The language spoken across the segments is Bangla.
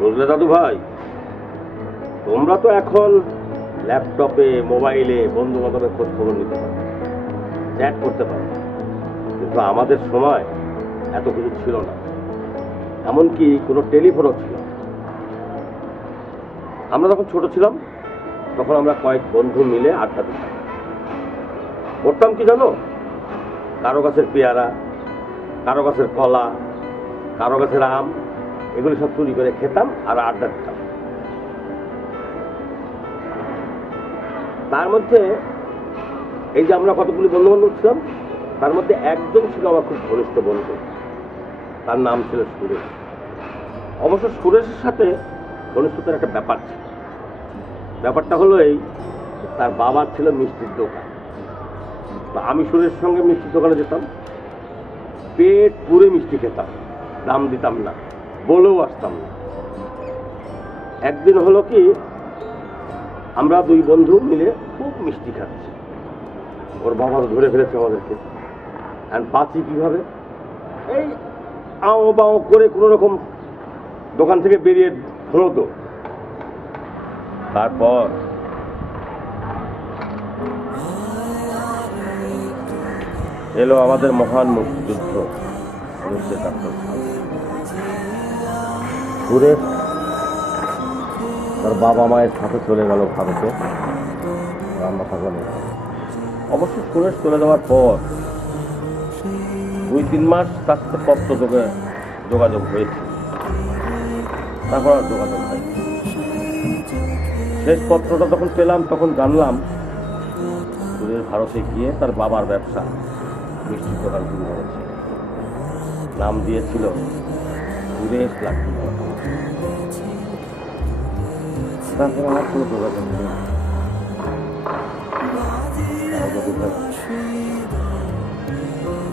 বুঝলে দাদু ভাই, তোমরা তো এখন ল্যাপটপে মোবাইলে বন্ধু বান্ধবের খোঁজ খবর নিতে পারো, চ্যাট করতে পারো, কিন্তু আমাদের সময় এত কিছু ছিল না। এমনকি কোনো টেলিফোনও ছিল না। আমরা যখন ছোট ছিলাম তখন আমরা কয়েক বন্ধু মিলে আড্ডা দিতাম। করতাম কি জানো? কারো গাছের পেয়ারা, কারো গাছের কলা, কারো গাছের আম, এগুলি সব চুরি করে খেতাম আর আড্ডা দিতাম। তার মধ্যে এই যে আমরা কতগুলি বন্ধু বান্ধব ছিলাম, তার মধ্যে একজন ছিল আমার খুব ঘনিষ্ঠ বন্ধু। তার নাম ছিল সুরেশ। অবশ্য সুরেশের সাথে ঘনিষ্ঠতার একটা ব্যাপার ছিল। ব্যাপারটা হলো এই, তার বাবার ছিল মিষ্টির দোকান। আমি সুরেশের সঙ্গে মিষ্টির দোকানে যেতাম, পেট পুরে মিষ্টি খেতাম, দাম দিতাম না, বলেও আসতাম না। একদিন হলো কি, আমরা দুই বন্ধু মিলে খুব মিষ্টি খাচ্ছি, ওর বাবারও ধরে ফেলেছে আমাদেরকে। আর বাঁচি কিভাবে? এই আও বাও করে কোনো রকম দোকান থেকে বেরিয়ে হতো। তারপর এলো আমাদের মহান মুক্তিযুদ্ধ 1971 সাল। সুরেশ তার বাবা মায়ের সাথে চলে গেল ভারতে রান্না থাকলে। অবশ্য সুরেশ চলে যাওয়ার পর 2-3 মাস তার সাথে পত্র যোগাযোগ হয়েছে, তারপর আর যোগাযোগ হয়। শেষ পত্রটা যখন পেলাম তখন জানলাম সুরেশ ভারতে গিয়ে তার বাবার ব্যবসা মিষ্টির দোকান শুরু করেছে। নাম দিয়েছিল সুরেশ লাকি। তারপর আমার কোনো যোগাযোগ নেই।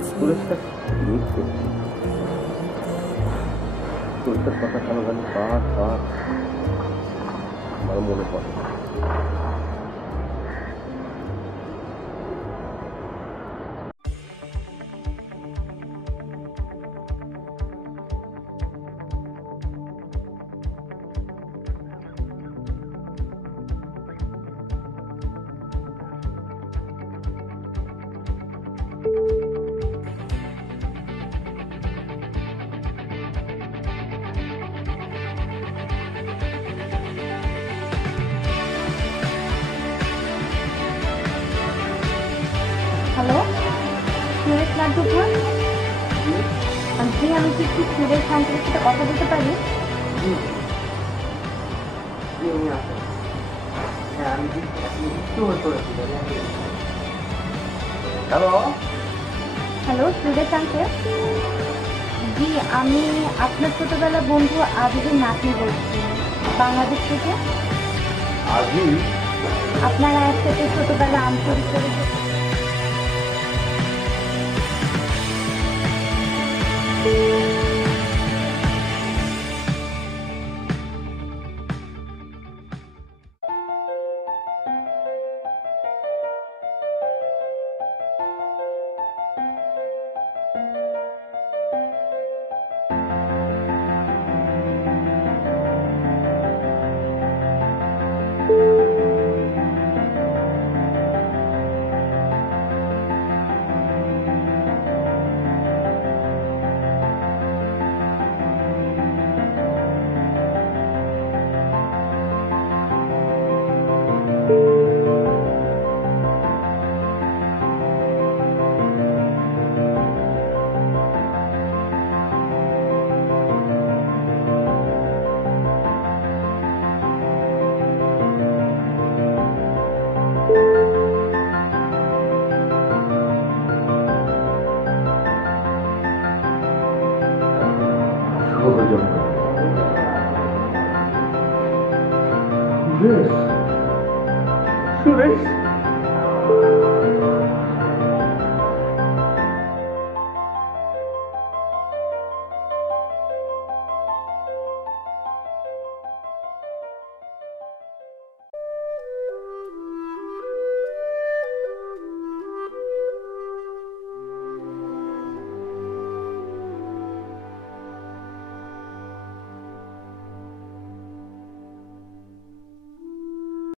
সুরেশটা মিস করছি। সুরেশের কথা কেন জানি বারবার আমার মনে পড়ে। হ্যালো, সুরেশ লাড্ডু খান? জি, আমি কি একটু সুরেশ আঙ্কেলের সাথে কথা বলতে পারি? হ্যালো সুরেশ আঙ্কেল, জি আমি আপনার ছোটবেলা বন্ধু আজিজের নাতনি বলছি, বাংলাদেশ থেকে। আপনারা একসাথে ছোটবেলা আম চুরি করে সুরেশ